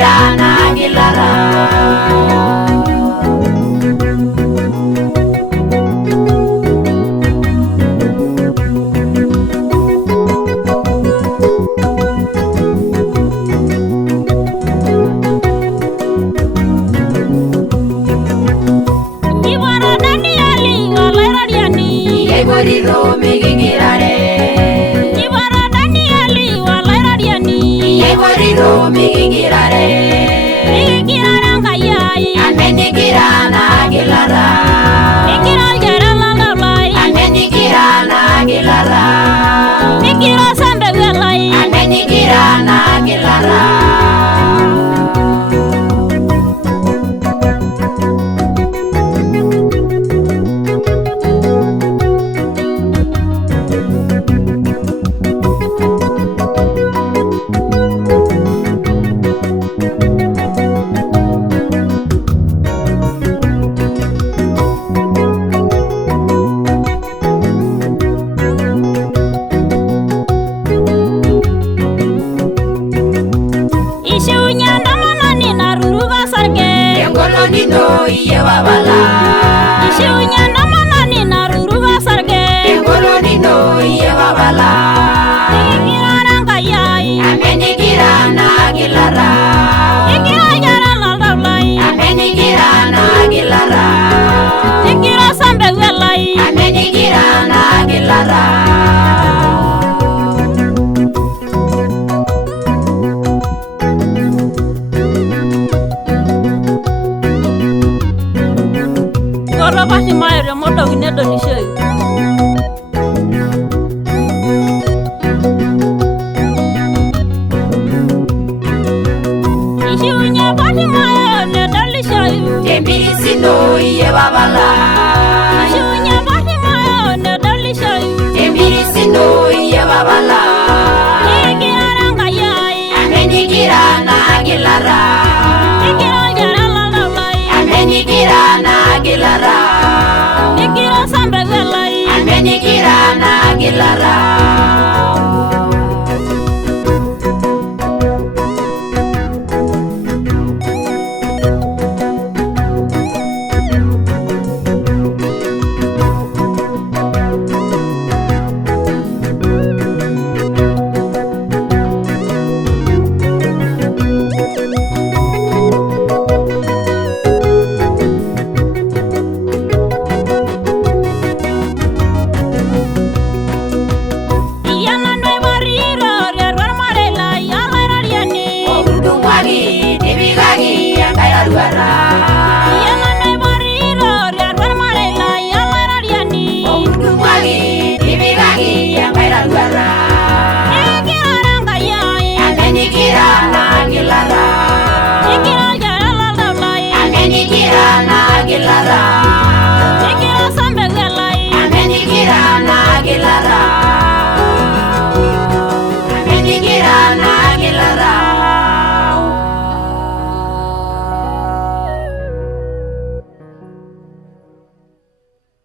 Amenikirana gilara. Iboriro migingirare. Ibara Danieli walairadiani. Iboriro migingirare. Migingirara ngayai. Amenikirana gilara. Migira jara lalai. Amenikirana gilara. Migira sambe welai. Amenikirana gilara. Nino iye wabala. Ishunya namana ni naruruga sarge. Engolo nino iye wabala. Migingirara ngayai. Amenikirana gilara. Migira jara lalai. Amenikirana gilara. Migira sambe welai. Amenikirana gilara. Pasti mayre moto gine do ni sey. Ishunya pasti mayre dali sey. Tembiri sino iye babala. Ishunya pasti mayre dali sey. Tembiri sino iye babala. Migirara ngayai. Amenikirana gilara. Migira jara lalai. Amenikirana gilara. Migira sambe welai. Amenikirana gilara.